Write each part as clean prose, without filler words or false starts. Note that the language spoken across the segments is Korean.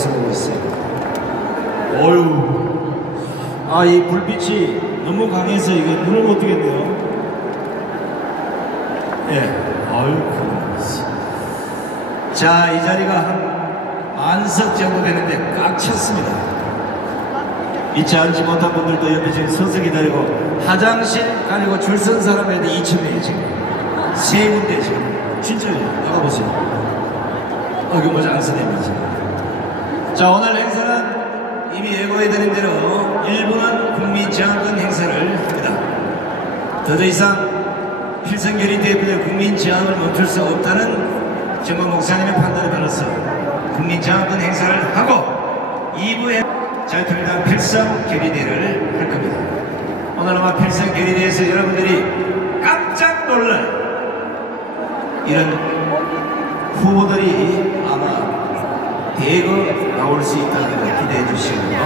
계속 오고 있어요. 어휴, 아, 이 불빛이 너무 강해서 이거 눈을 못 뜨겠네요. 예, 어휴. 자, 이 자리가 한 만석 정도 되는데 꽉 찼습니다. 잊지 않지 못한 분들도 옆에 지금 서서 기다리고, 화장실 가리고 줄 선 사람한테 2,000명이 지금 세 군데 지금 진짜요. 나가보세요. 이거 뭐지 안 쓰네요. 자, 오늘 행사는 이미 예고해드린 대로 1부는 국민장학금 행사를 합니다. 더 이상 필승결의 대표의 국민장학을 멈출 수 없다는 정모 목사님의 판단에 따라서 국민장학금 행사를 하고 2부에 자유통일당 필승결의대회를 할 겁니다. 오늘 아마 필승결의대회에서 여러분들이 깜짝 놀랄 이런 후보들이 아마 대거 나올 수 있다는 걸 기대해 주시고요.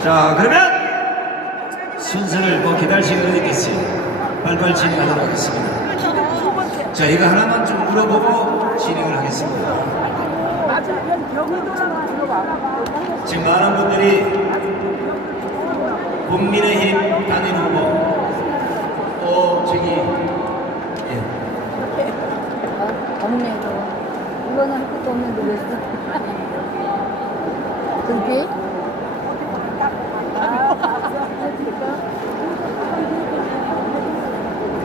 자, 그러면 순서를 뭐 기다릴 시간이 있겠어요. 빨리빨리 진행하도록 하겠습니다. 자, 이거 하나만 좀 물어보고 진행을 하겠습니다. 지금 많은 분들이 국민의힘 단일 후보 또 저기 없네. 이거는 할 것도 없는데 왜 써? 금빛?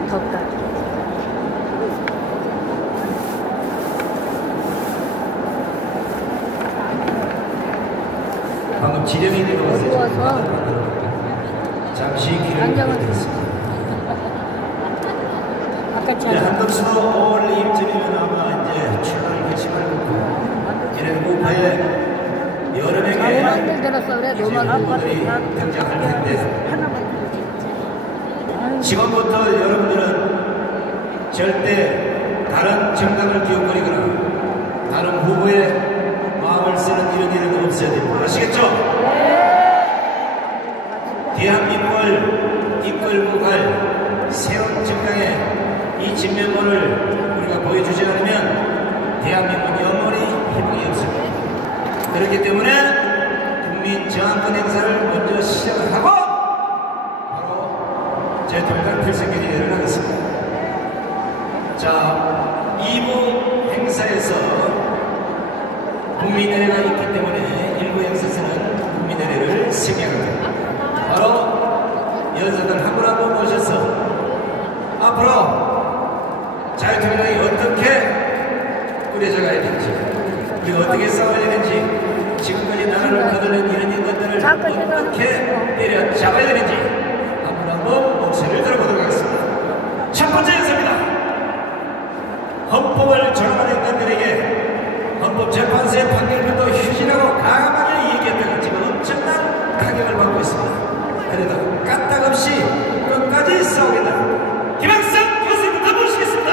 덥다. 방금 지령이 들어왔어요. 좋아서 잠시 길을 드렸습니다. 아까처럼. 한덕수 5월 2일쯤이면 아마 이제 출발을 결심할 거고, 이런 목표에 여러 명의 후보들이 등장할 텐데, 지금부터 여러분들은 절대 다른 정당을 기웃거리거나 다른 후보의 마음을 쓰는 이런 일은 없어야 됩니다. 아시겠죠? 대한민국을 이끌고 갈 새로운 정당의 이 진면모를 우리가 보여주지 않으면 대한민국은 영원히 희망이 없습니다. 그렇기 때문에 국민장학금 행사를 먼저 시작을 하고 바로 자유통일당 필승결의대회를 하겠습니다. 자, 2부 행사에서 국민의회가 있기 때문에 1부 행사에서는 국민의회를 승인합니다. 바로 연사들 한 분 한 분 모셔서 앞으로 자유통일당이 어떻게 꾸려져가야 되는지, 우리가 어떻게 싸워야 되는지, 지금까지 나라를 거두는 이런 것들을 어떻게 때려잡아야 되는지 한 분 한 분 목소리를 들어보도록 하겠습니다. 첫 번째 연사입니다. 헌법을 조롱하는 인간들에게 헌법재판소의 판결문도 휴진하고 과감하게 얘기했다가 지금 엄청난 타격을 받고 있습니다. 그래도 까딱없이 끝까지 싸우겠다. 김학성 교수님부터 모시겠습니다.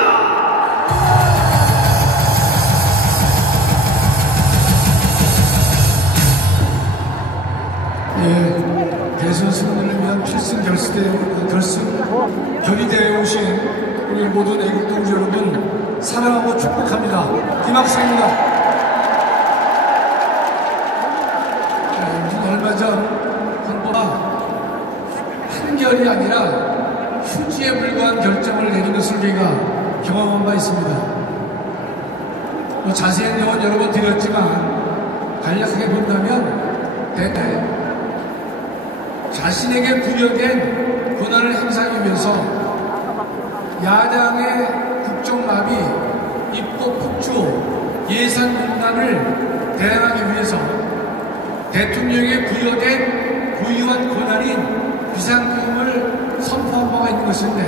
예, 대선 승리를 위한 필승 결의대회에 오신 우리 모든 애국 동지 여러분 사랑하고 축복합니다. 김학성입니다. 얼마 전 헌법화 한결이 아니라 휴지에 불과한 결정을 내린 것을 저희가 경험한 바 있습니다. 자세한 내용은 여러 번 드렸지만 간략하게 본다면 대개 자신에게 부여된 권한을 행사하기 위해서 야당의 국정마비, 입법 폭주, 예산 분란을 대응하기 위해서 대통령에게 부여된 고유한 권한인 비상금을 선포한 바가 있는 것인데,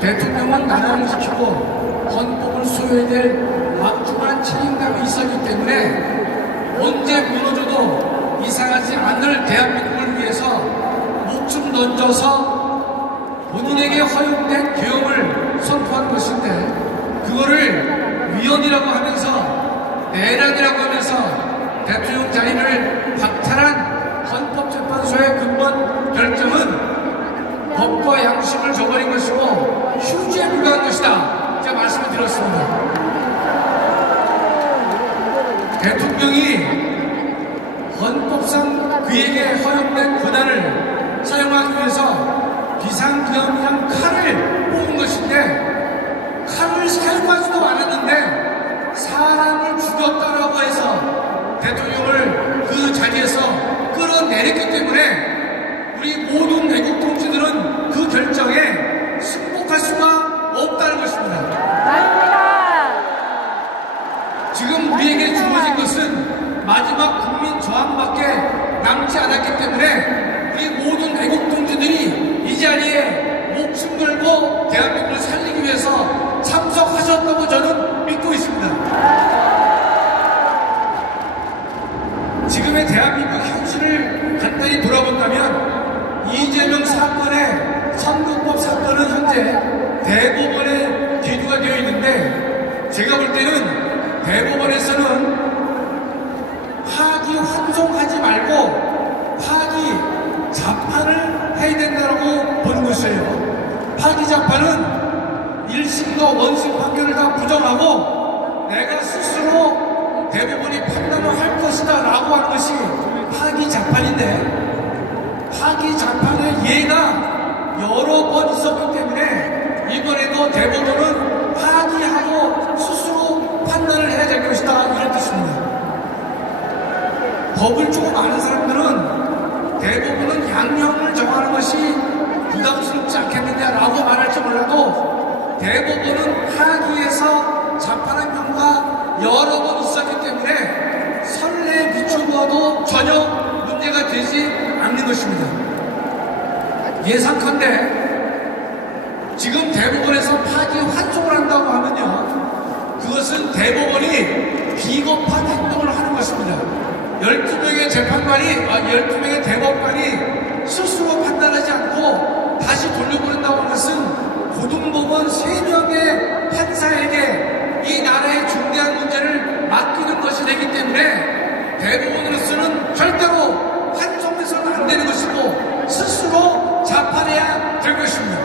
대통령은 나라를 지키고 헌법을 수호해야 될 막중한 책임감이 있었기 때문에 언제 무너져도 이상하지 않을 대한민국을 위해서 목숨 던져서 본인에게 허용된 계엄을 선포한 것인데, 그거를 위헌이라고 하면서 내란이라고 하면서 대통령 자리를 박탈한 헌법재판소의 근본 결정은 법과 양심을 저버린 것이고 휴지에 불과한 것이다. 제가 말씀을 드렸습니다. 대통령이 헌법상 그에게 허용된 권한을 사용하기 위해서 비상경비장 칼을 뽑은 것인데 칼을 사용하지도 않았는데 사람을 죽였다라고 해서 대통령을 그 자리에서 끌어내렸기 때문에 우리 모든 외국 통치들은 그 결정에 승복할 수가 없다는 것입니다. 맞습니다. 지금 우리에게 주어진 것은 마지막 국민 저항밖에 남지 않았기 때문에 우리 모든 외국 통치들이 이 자리에 목숨 걸고 대한민국을 살리기 위해서 참석하셨다고 저는 믿고 있습니다. 지금의 대한민국 현실을 간단히 돌아본다면 이재명 사건의 선거법 사건은 현재 대법원에 기소가 되어 있는데 제가 볼 때는 대법원에서는 파기 환송하지 말고 파기 자판을 해야 된다고 보는 것이에요. 파기 자판은 1심과 원심 판결을 다 부정하고 내가 스스로 대법원이 판단을 할 것이다 라고 하는 것이 파기 자판인데 파기 자판의 예가 여러 번 있었기 때문에 이번에도 대법원은 파기하고 스스로 판단을 해야 될 것이다 이런 뜻입니다. 법을 조금 아는 사람들은 대부분은 양형을 정하는 것이 부담스럽지 않겠느냐라고 말할지 몰라도 대법원은 하기에서 자판한 경우가 여러 번 있었기 때문에 선례에 비춰보아도 전혀 문제가 되지 않는 것입니다. 예상컨대 지금 대법원에서 파기 환송을 한다고 하면요 그것은 대법원이 비겁한 행동을 하는 것입니다. 12명의 재판관이, 12명의 대법관이 스스로 판단하지 않고 다시 돌려보낸다고 하는 것은 고등법원 3명의 판사에게 이 나라의 중대한 문제를 맡기는 것이 되기 때문에 대법원으로서는 절대로 환송해서는 안 되는 것이고 스스로 자판해야 될 것입니다.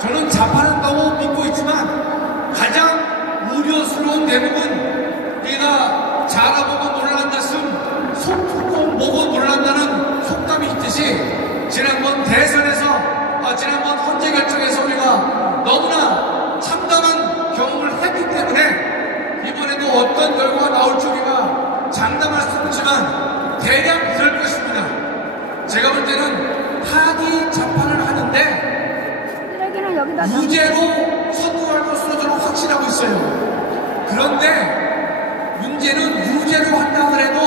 저는 자판한다고 믿고 있지만 가장 우려스러운 대목은 우리가 자라보고 놀란다씀 속보고 보고 놀란다는 속담이 있듯이 지난번 대선에서 지난번 헌재 결정에서 우리가 너무나 참담한 경험을 했기 때문에 이번에도 어떤 결과가 나올지 우리가 장담할 수 없지만 대략 이럴 것입니다. 제가 볼 때는 파기 재판을 하는데 무죄로 선고할 것으로 저는 확신하고 있어요. 그런데 문제는 유죄로 한다 그래도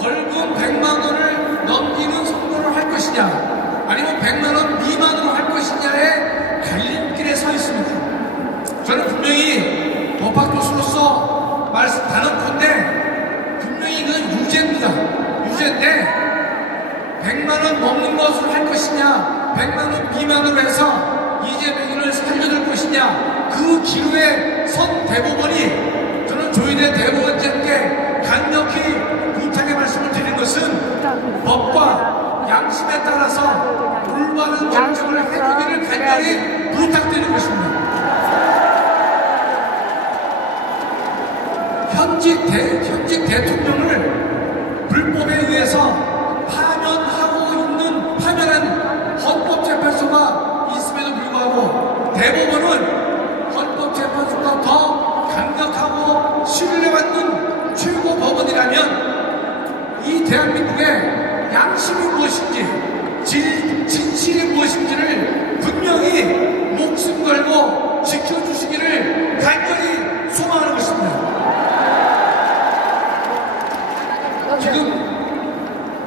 벌금 100만 원을 넘기는 선고를 할 것이냐 아니면 100만 원 미만으로 할 것이냐의 갈림길에 서 있습니다. 저는 분명히 법학 교수로서 단언컨대 분명히 이건 유죄입니다. 유죄인데 100만 원 넘는 것을 할 것이냐 100만 원 미만으로 해서 이재명을 살려줄 것이냐 그 기로에 선 대법원이 저는 조희대 대법원장께 강력히 부탁의 말씀을 드린 것은 법과 양심에 따라서 올바른 결정을 해주기를 간절히 부탁드리는 것입니다. 현직 대통령을 불법에 의해서 파면한 헌법재판소가 있음에도 불구하고 대법원은 헌법재판소가 더 강력하고 신뢰받는 최고 법원이라면 이 대한민국의 양심이 무엇인지 진실이 무엇인지를 분명히 목숨 걸고 지켜주시기를 간절히 소망하는 것입니다. 지금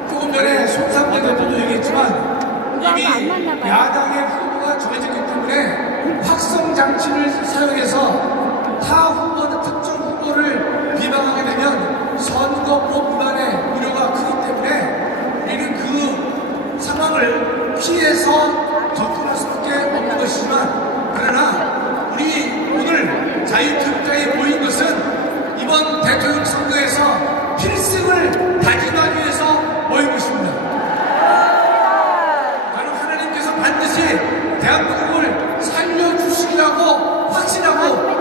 조금 전에 손상재 대표도 얘기했지만 이미 야당의 후보가 정해졌기 때문에 확성장치를 사용해서 타 후보는 특정 후보를 비방하게 되면 선거법 위반의 우려가 크기 때문에 우리는 그 상황을 피해서 접근할 수밖에 없는 것이지만 그러나 우리 오늘 자유투표자에 모인 것은 이번 대통령 선거에서 필승을 다짐하기 위해서 모인 것입니다. 나는 하나님께서 반드시 대한민국을 살려주시라고 확신하고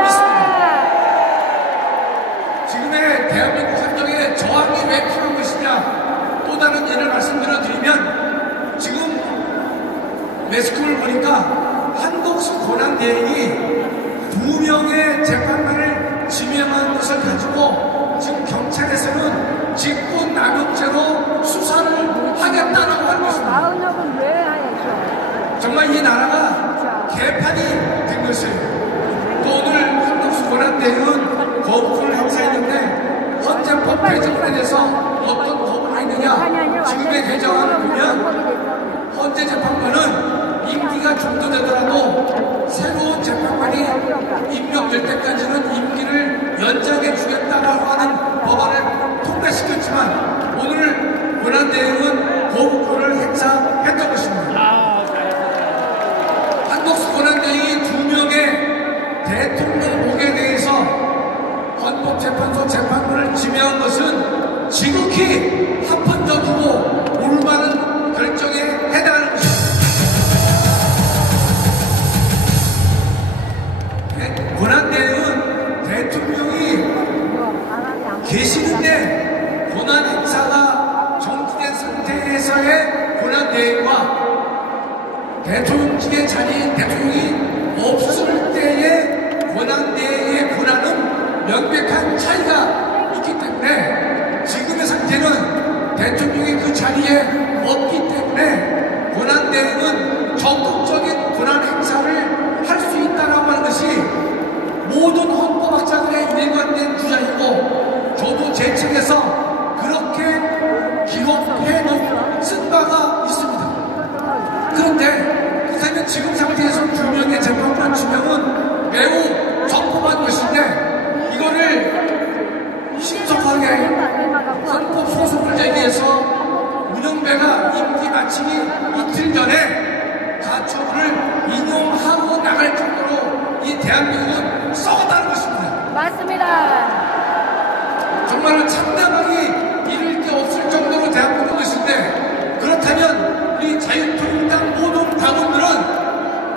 지금의 대한민국 헌정에 저항이 왜 필요한 것이냐, 또 다른 예를 말씀드리면 지금 매스컴을 보니까 한덕수 권한대행이 2명의 재판관을 지명한 것을 가지고 지금 경찰에서는 직권남용죄로 수사를 하겠다라고 하는 것입니다. 마흔억은 왜 하겠어? 정말 이 나라가 개판이 된 것이에요. 또 오늘 한덕수 권한대행은 거부권을 행사했는데 헌재법 개정에 대해서 어떤 거부를 했느냐, 지금의 개정안을 보면 헌재 재판관은 임기가 중도되더라도 새로운 재판관이 임명될 때까지는 임기를 연장해 주겠다라고 하는 법안을 통과시켰지만 오늘 권한대행은 거부권을 행사했던 것입니다. 한덕수 권한대행이 2명의 대통령 목에 대해서 헌법재판소 재판관을 지명한 것은 지극히 합헌적이고 올바른 결정에 해당하는 것입니다. 권한대행은 대통령이 계시는데 권한 행사가 정지된 상태에서의 권한대행과 대통령직의 자리인 대통령이 없을 때의 권한대행의 권한은 명백한 차이가 있기 때문에 지금의 상태는 대통령이 그 자리에 없기 때문에 권한대행은 적극적인 권한 행사를 할 수 있다라고 하는 것이 모든 헌법학자들의 일관된 주장이고 저도 제 책에서 그렇게 기록해 쓴 바가 있습니다. 그런데 그렇다면 지금 상태에서 2명의 재판관 지명은 매우 적법한 것인데 이거를 신속하게 헌법 소송을 제기해서 문영배가 임기 마치기 이틀 전에 가처분을 인용하고 나갈 정도로 이 대한민국은 썩었다는 것입니다. 맞습니다. 정말로 참담하기 이를 데 없을 정도로 대한민국인 것인데, 그렇다면 우리 자유통일당 모든 당원들은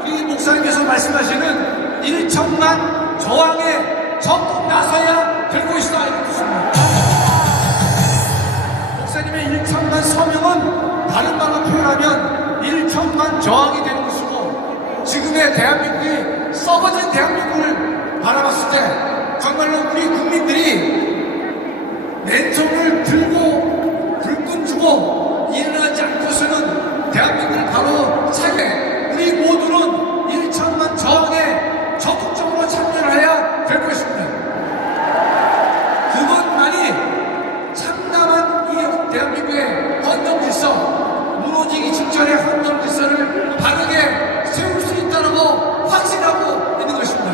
우리 목사님께서 말씀하시는 1천만 저항에 적극 나서야 될 것이다 이런 뜻입니다. 목사님의 1천만 서명은 다른 말로 표현하면 1천만 저항이 되는 것이고, 지금의 대한민국이 썩어진 대한민국을 바라봤을 때 정말로 우리 국민들이 맨손을 들고 불끈 주고 일어나지 않고서는 대한민국을 바로 차게 우리 모두는 1천만 저항에 적극적으로 참여를 해야 될 것입니다. 그것만이 참담한 이 대한민국의 헌정 질서, 무너지기 직전의 헌정 질서를 바르게 세울 수 있다고 확신하고 있는 것입니다.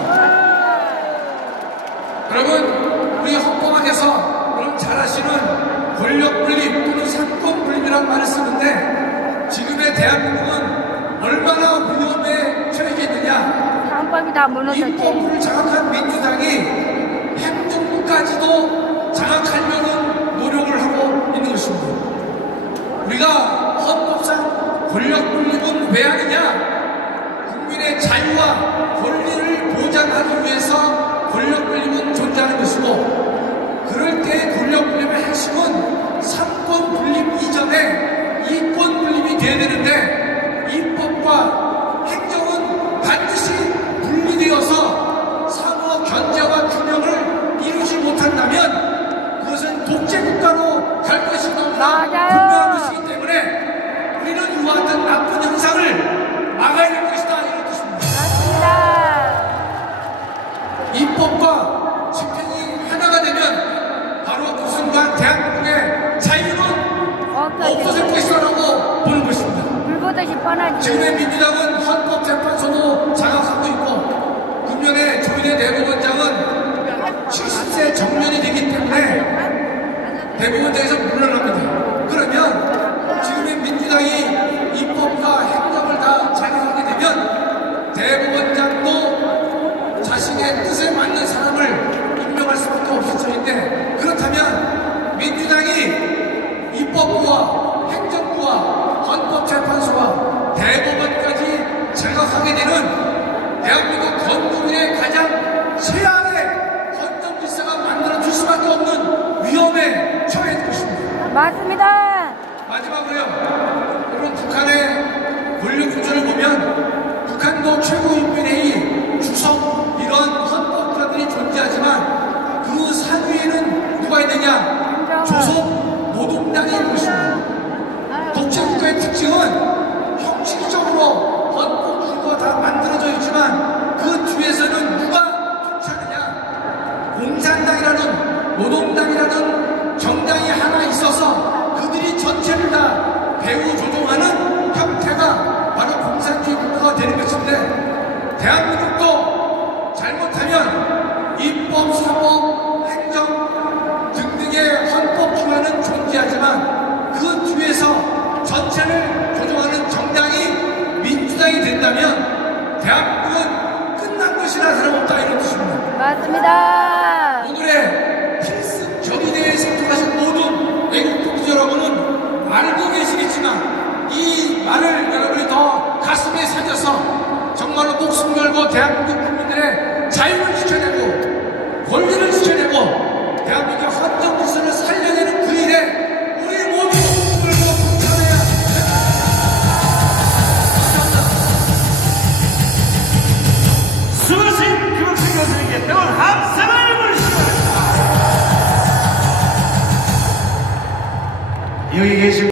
여러분, 우리 헌법학에서 여러분 잘 아시는 권력분립 또는 상권분립이라는 말을 쓰는데, 지금의 대한민국은 얼마나 위험에 처해져 있느냐. 헌법이 다 무너졌지. 입법부를 장악한 민주당이 행정부까지도 장악하려는 노력을 하고 있는 것입니다. 우리가 헌법상 권력분립은 왜 하느냐? 국민의 자유와 권리를 보장하기 위해서 권력분립은 존재하는 것이고, 그럴 때 권력분립의 핵심은 상권분립 이전에 이권분립이 되어야 되는데, 입법과 행정은 반드시 분리되어서 상호 견제와 균형을 이루지 못한다면 그것은 독재국가로 갈 것이 너무나 분명한 것이기 때문에 우리는 이와 같은 나쁜 현상을 막아야 될 것이다 이런 뜻입니다. 입법과 집행이 하나가 되면 바로 그 순간 대한민국의 자유는 없어질 것이라고 보는 것입니다. 불보듯이 뻔하지. 지금의 민주당은 헌법재판소도 장악하고 있고, 금년에 조인의 대법원장은 70세 정년이 되기 때문에 대법원장에서 물러납니다. 그러면 지금의 민주당이 입법과 행정을 다 장악하게 되면 대법원장도 자신의 뜻에 맞는 사람을 임명할 수밖에 없을 터인데, 그렇다면 민주당이 입법부와 행정부와 헌법재판소와 대법원까지 장악하게 되는 대한민국 건국의 가장 최악의 헌정질서가 만들어질 수밖에 맞습니다. 마지막으로요. 여러분 북한의 권력 구조를 보면 북한도 최고인민회의, 주석 이런 헌법가들이 존재하지만 그 상위에는 누가 있느냐? 조선 노동당이 있는 것입니다. 독재국가의 특징은 형식적으로 헌법 구조가 다 만들어져 있지만 그 뒤에서는 누가 통치하느냐? 공산당이라는 노동당이라는 정당이 하나 있어서 그들이 전체를 다 배후 조종하는 형태가 바로 공산주의 국가가 되는 것인데, 대한민국도 잘못하면 입법, 사법, 행정 등등의 헌법기관은 존재하지만 그 뒤에서 전체를 조종하는 정당이 민주당이 된다면 대한민국은 끝난 것이라 다름없다, 이런 뜻입니다. 맞습니다. 오늘의 필승 경희대회에 참석하신 모든 외국 동지 여러분은 알고 계시겠지만 이 말을 여러분이 더 가슴에 새겨서 정말로 목숨 걸고 대한민국 국민들의 자유를 지켜내고 권리를 지켜내고 대한민국 헌정 질서를 살려내는 그 일에 우리 모두 목숨 걸고 붙여내야 합니다. 수고하신 김학신 교수님께 뜨거운 함성을 보내주시기 바랍니다. 여기 계신